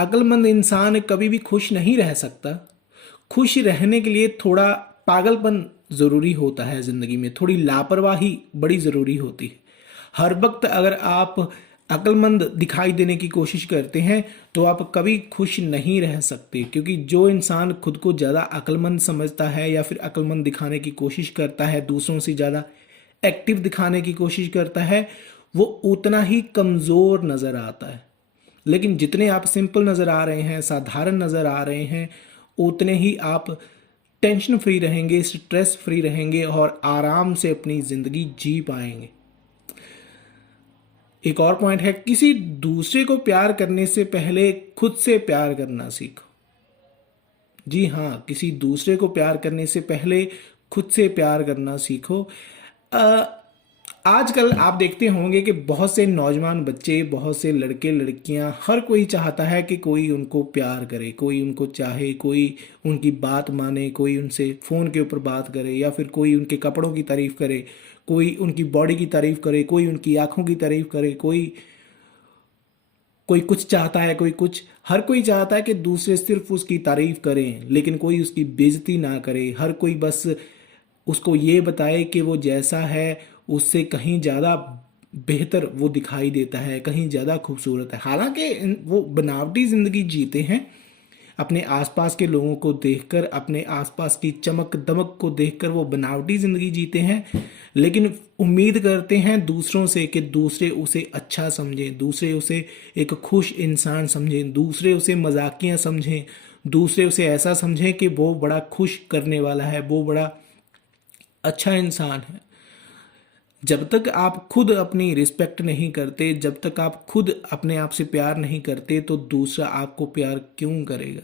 अक्लमंद इंसान कभी भी खुश नहीं रह सकता। खुश रहने के लिए थोड़ा पागलपन ज़रूरी होता है ज़िंदगी में, थोड़ी लापरवाही बड़ी ज़रूरी होती है। हर वक्त अगर आप अक्लमंद दिखाई देने की कोशिश करते हैं तो आप कभी खुश नहीं रह सकते, क्योंकि जो इंसान खुद को ज़्यादा अक्लमंद समझता है या फिर अक्लमंद दिखाने की कोशिश करता है, दूसरों से ज़्यादा एक्टिव दिखाने की कोशिश करता है, वो उतना ही कमज़ोर नज़र आता है। लेकिन जितने आप सिंपल नज़र आ रहे हैं, साधारण नज़र आ रहे हैं, उतने ही आप टेंशन फ्री रहेंगे, स्ट्रेस फ्री रहेंगे और आराम से अपनी ज़िंदगी जी पाएंगे। एक और पॉइंट है, किसी दूसरे को प्यार करने से पहले खुद से प्यार करना सीखो। जी हाँ, किसी दूसरे को प्यार करने से पहले खुद से प्यार करना सीखो। अ, आजकल आप देखते होंगे कि बहुत से नौजवान बच्चे, बहुत से लड़के लड़कियां, हर कोई चाहता है कि कोई उनको प्यार करे, कोई उनको चाहे, कोई उनकी बात माने, कोई उनसे फ़ोन के ऊपर बात करे या फिर कोई उनके कपड़ों की तारीफ़ करे, कोई उनकी बॉडी की तारीफ़ करे, कोई उनकी आँखों की तारीफ़ करे, कोई कोई कुछ चाहता है, कोई कुछ। हर कोई चाहता है कि दूसरे सिर्फ उसकी तारीफ़ करें, लेकिन कोई उसकी बेइज्जती ना करे। हर कोई बस उसको ये बताए कि वो जैसा है उससे कहीं ज़्यादा बेहतर वो दिखाई देता है, कहीं ज़्यादा खूबसूरत है। हालांकि वो बनावटी ज़िंदगी जीते हैं, अपने आसपास के लोगों को देखकर, अपने आसपास की चमक दमक को देखकर वो बनावटी ज़िंदगी जीते हैं, लेकिन उम्मीद करते हैं दूसरों से कि दूसरे उसे अच्छा समझें, दूसरे उसे एक खुश इंसान समझें, दूसरे उसे मजाकिया समझें, दूसरे उसे ऐसा समझें कि वो बड़ा खुश करने वाला है, वो बड़ा अच्छा इंसान है। जब तक आप खुद अपनी रिस्पेक्ट नहीं करते, जब तक आप खुद अपने आप से प्यार नहीं करते, तो दूसरा आपको प्यार क्यों करेगा?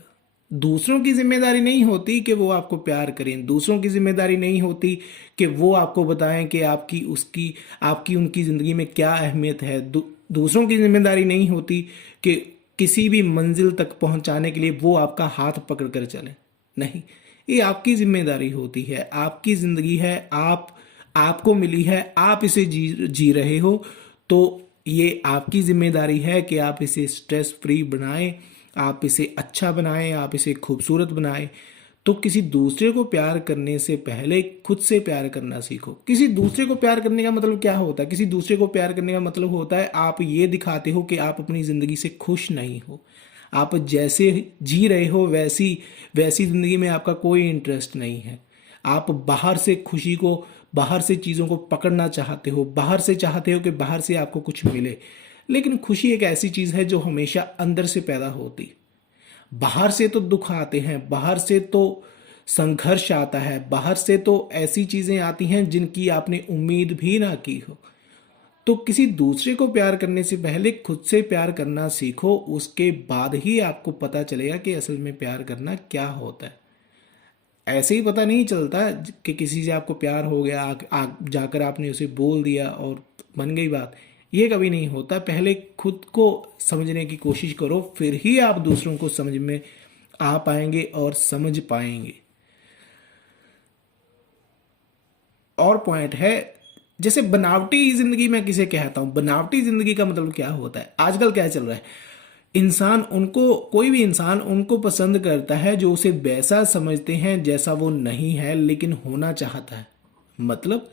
दूसरों की जिम्मेदारी नहीं होती कि वो आपको प्यार करें, दूसरों की जिम्मेदारी नहीं होती कि वो आपको बताएं कि आपकी उनकी ज़िंदगी में क्या अहमियत है। दूसरों की जिम्मेदारी नहीं होती कि किसी भी मंजिल तक पहुंचाने के लिए वो आपका हाथ पकड़ कर चले। नहीं, ये आपकी जिम्मेदारी होती है, आपकी ज़िंदगी है, आपको मिली है, आप इसे जी रहे हो, तो ये आपकी जिम्मेदारी है कि आप इसे स्ट्रेस फ्री बनाएं, आप इसे अच्छा बनाएं, आप इसे खूबसूरत बनाएं। तो किसी दूसरे को प्यार करने से पहले खुद से प्यार करना सीखो। किसी दूसरे को प्यार करने का मतलब क्या होता है? किसी दूसरे को प्यार करने का मतलब होता है आप ये दिखाते हो कि आप अपनी ज़िंदगी से खुश नहीं हो, आप जैसे जी रहे हो वैसी वैसी ज़िंदगी में आपका कोई इंटरेस्ट नहीं है। आप बाहर से खुशी को, बाहर से चीज़ों को पकड़ना चाहते हो, बाहर से चाहते हो कि बाहर से आपको कुछ मिले, लेकिन खुशी एक ऐसी चीज़ है जो हमेशा अंदर से पैदा होती। बाहर से तो दुख आते हैं, बाहर से तो संघर्ष आता है, बाहर से तो ऐसी चीज़ें आती हैं जिनकी आपने उम्मीद भी ना की हो। तो किसी दूसरे को प्यार करने से पहले खुद से प्यार करना सीखो, उसके बाद ही आपको पता चलेगा कि असल में प्यार करना क्या होता है। ऐसे ही पता नहीं चलता कि किसी से आपको प्यार हो गया, जाकर आपने उसे बोल दिया और बन गई बात। ये कभी नहीं होता। पहले खुद को समझने की कोशिश करो, फिर ही आप दूसरों को समझ में आ पाएंगे और समझ पाएंगे। और पॉइंट है, जैसे बनावटी जिंदगी मैं किसे कहता हूं, बनावटी जिंदगी का मतलब क्या होता है? आजकल क्या चल रहा है, इंसान उनको, कोई भी इंसान उनको पसंद करता है जो उसे वैसा समझते हैं जैसा वो नहीं है लेकिन होना चाहता है। मतलब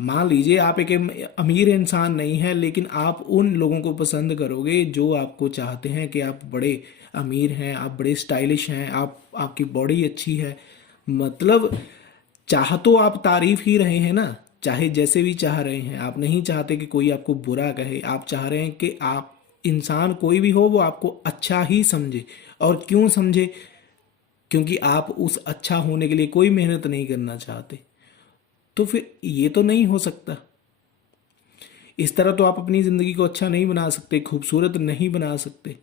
मान लीजिए आप एक अमीर इंसान नहीं है, लेकिन आप उन लोगों को पसंद करोगे जो आपको चाहते हैं कि आप बड़े अमीर हैं, आप बड़े स्टाइलिश हैं, आपकी बॉडी अच्छी है। मतलब चाह तो आप तारीफ ही रहे हैं ना, चाहे जैसे भी चाह रहे हैं। आप नहीं चाहते कि कोई आपको बुरा कहे, आप चाह रहे हैं कि आप इंसान कोई भी हो वो आपको अच्छा ही समझे। और क्यों समझे? क्योंकि आप उस अच्छा होने के लिए कोई मेहनत नहीं करना चाहते। तो फिर ये तो नहीं हो सकता। इस तरह तो आप अपनी जिंदगी को अच्छा नहीं बना सकते, खूबसूरत नहीं बना सकते।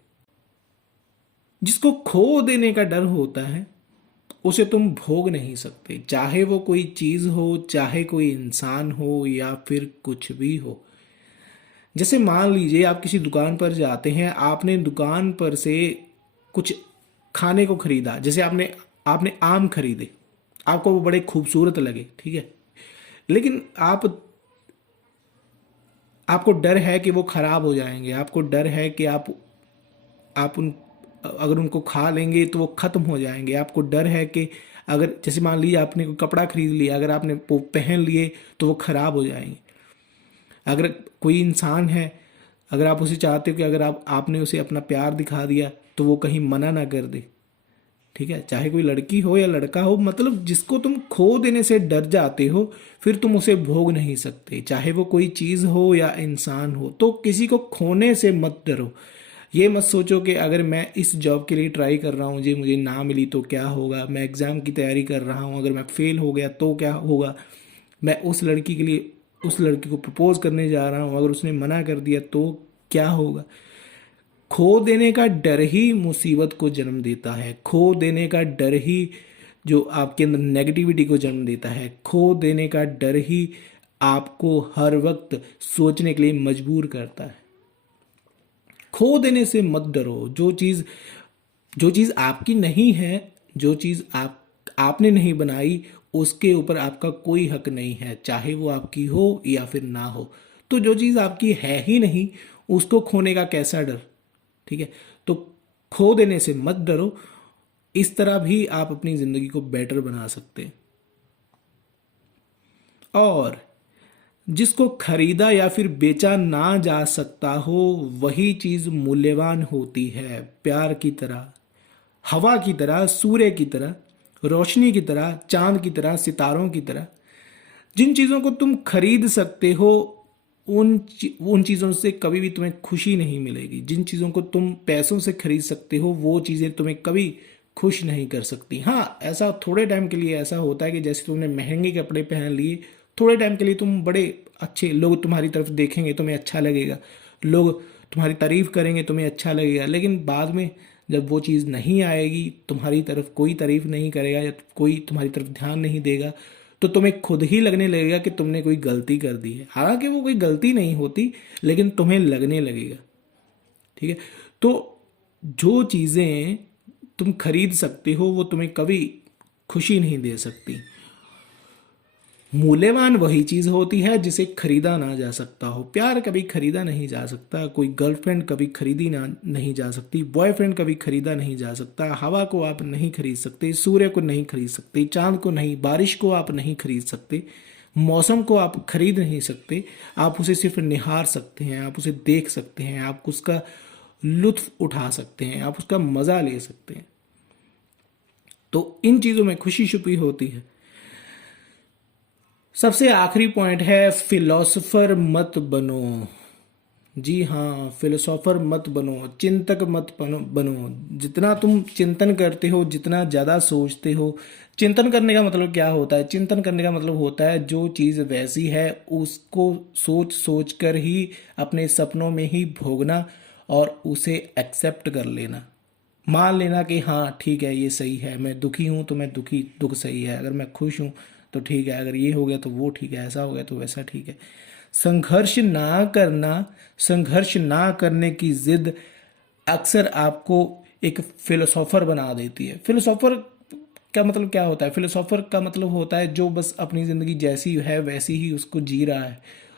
जिसको खो देने का डर होता है उसे तुम भोग नहीं सकते, चाहे वो कोई चीज हो, चाहे कोई इंसान हो या फिर कुछ भी हो। जैसे मान लीजिए आप किसी दुकान पर जाते हैं, आपने दुकान पर से कुछ खाने को खरीदा, जैसे आपने आपने आम खरीदे, आपको वो बड़े खूबसूरत लगे, ठीक है, लेकिन आपको डर है कि वो खराब हो जाएंगे, आपको डर है कि आप आप उन अगर उनको खा लेंगे तो वो ख़त्म हो जाएंगे। आपको डर है कि अगर जैसे मान लीजिए आपने कोई कपड़ा खरीद लिया, अगर आपने वो पहन लिए तो वो ख़राब हो जाएंगे। अगर कोई इंसान है, अगर आप उसे चाहते हो कि अगर आपने उसे अपना प्यार दिखा दिया तो वो कहीं मना ना कर दे, ठीक है, चाहे कोई लड़की हो या लड़का हो, मतलब जिसको तुम खो देने से डर जाते हो फिर तुम उसे भोग नहीं सकते, चाहे वो कोई चीज़ हो या इंसान हो। तो किसी को खोने से मत डरो। ये मत सोचो कि अगर मैं इस जॉब के लिए ट्राई कर रहा हूँ जी, मुझे ना मिली तो क्या होगा, मैं एग्ज़ाम की तैयारी कर रहा हूँ, अगर मैं फेल हो गया तो क्या होगा, मैं उस लड़की के लिए उस लड़की को प्रपोज करने जा रहा हूँ, अगर उसने मना कर दिया तो क्या होगा। खो देने का डर ही मुसीबत को जन्म देता है। खो देने का डर ही जो आपके अंदर नेगेटिविटी को जन्म देता है। खो देने का डर ही आपको हर वक्त सोचने के लिए मजबूर करता है। खो देने से मत डरो। जो चीज़ आपकी नहीं है, जो चीज़ आपने नहीं बनाई, उसके ऊपर आपका कोई हक नहीं है, चाहे वो आपकी हो या फिर ना हो। तो जो चीज़ आपकी है ही नहीं, उसको खोने का कैसा डर, ठीक है। तो खो देने से मत डरो। इस तरह भी आप अपनी ज़िंदगी को बेटर बना सकते हैं। और जिसको खरीदा या फिर बेचा ना जा सकता हो, वही चीज़ मूल्यवान होती है। प्यार की तरह, हवा की तरह, सूर्य की तरह, रोशनी की तरह, चांद की तरह, सितारों की तरह। जिन चीज़ों को तुम खरीद सकते हो उन चीज़ों से कभी भी तुम्हें खुशी नहीं मिलेगी। जिन चीज़ों को तुम पैसों से खरीद सकते हो वो चीज़ें तुम्हें कभी खुश नहीं कर सकती। हाँ, ऐसा थोड़े टाइम के लिए ऐसा होता है कि जैसे तुमने महंगे कपड़े पहन लिए, थोड़े टाइम के लिए तुम बड़े अच्छे, लोग तुम्हारी तरफ देखेंगे, तुम्हें अच्छा लगेगा, लोग तुम्हारी तारीफ करेंगे, तुम्हें अच्छा लगेगा। लेकिन बाद में जब वो चीज़ नहीं आएगी, तुम्हारी तरफ कोई तारीफ नहीं करेगा या कोई तुम्हारी तरफ ध्यान नहीं देगा, तो तुम्हें खुद ही लगने लगेगा कि तुमने कोई गलती कर दी है। हालांकि वो कोई गलती नहीं होती, लेकिन तुम्हें लगने लगेगा, ठीक है। तो जो चीज़ें तुम खरीद सकते हो वो तुम्हें कभी खुशी नहीं दे सकती। मूल्यवान वही चीज़ होती है जिसे खरीदा ना जा सकता हो। प्यार कभी खरीदा नहीं जा सकता। कोई गर्लफ्रेंड कभी खरीदी ना नहीं जा सकती। बॉयफ्रेंड कभी खरीदा नहीं जा सकता। हवा को आप नहीं खरीद सकते, सूर्य को नहीं खरीद सकते, चांद को नहीं, बारिश को आप नहीं खरीद सकते, मौसम को आप खरीद नहीं सकते। आप उसे सिर्फ निहार सकते हैं, आप उसे देख सकते हैं, आप उसका लुत्फ उठा सकते हैं, आप उसका मज़ा ले सकते हैं। तो इन चीज़ों में खुशी छुपी होती है। सबसे आखिरी पॉइंट है, फिलोसोफर मत बनो। जी हाँ, फिलोसोफर मत बनो, चिंतक मत बनो। जितना तुम चिंतन करते हो, जितना ज़्यादा सोचते हो, चिंतन करने का मतलब क्या होता है? चिंतन करने का मतलब होता है जो चीज़ वैसी है उसको सोच सोच कर ही अपने सपनों में ही भोगना और उसे एक्सेप्ट कर लेना। मान लेना कि हाँ ठीक है, ये सही है, मैं दुखी हूँ तो मैं दुखी, दुख सही है, अगर मैं खुश हूँ तो ठीक है, अगर ये हो गया तो वो ठीक है, ऐसा हो गया तो वैसा ठीक है। संघर्ष ना करना, संघर्ष ना करने की जिद अक्सर आपको एक फिलोसोफर बना देती है। फिलोसोफर का मतलब क्या होता है? फिलोसोफर का मतलब होता है जो बस अपनी ज़िंदगी जैसी है वैसी ही उसको जी रहा है।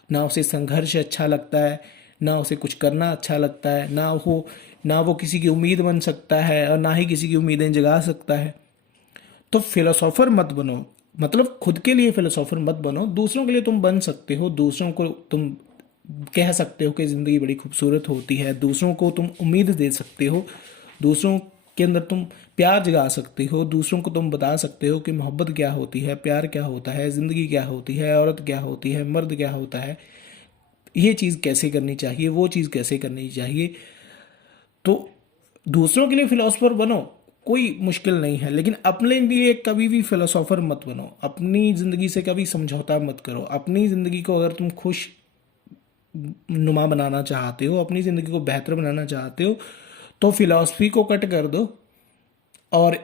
ना उसे संघर्ष अच्छा लगता है, ना उसे कुछ करना अच्छा लगता है, ना वो किसी की उम्मीद बन सकता है और ना ही किसी की उम्मीदें जगा सकता है। तो फिलोसोफर मत बनो, मतलब खुद के लिए फिलोसोफर मत बनो। दूसरों के लिए तुम बन सकते हो, दूसरों को तुम कह सकते हो कि ज़िंदगी बड़ी खूबसूरत होती है, दूसरों को तुम उम्मीद दे सकते हो, दूसरों के अंदर तुम प्यार जगा सकते हो, दूसरों को तुम बता सकते हो कि मोहब्बत क्या होती है, प्यार क्या होता है, ज़िंदगी क्या होती है, औरत क्या होती है, मर्द क्या होता है, ये चीज़ कैसे करनी चाहिए, वो चीज़ कैसे करनी चाहिए। तो दूसरों के लिए फिलोसोफर बनो, कोई मुश्किल नहीं है, लेकिन अपने लिए कभी भी फिलोसोफर मत बनो। अपनी ज़िंदगी से कभी समझौता मत करो। अपनी ज़िंदगी को अगर तुम खुश नुमा बनाना चाहते हो, अपनी ज़िंदगी को बेहतर बनाना चाहते हो, तो फिलॉसफी को कट कर दो और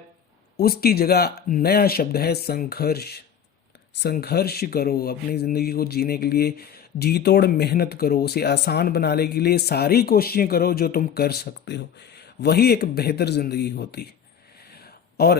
उसकी जगह नया शब्द है संघर्ष। संघर्ष करो, अपनी ज़िंदगी को जीने के लिए जी तोड़ मेहनत करो, उसे आसान बनाने के लिए सारी कोशिशें करो जो तुम कर सकते हो। वही एक बेहतर ज़िंदगी होती। और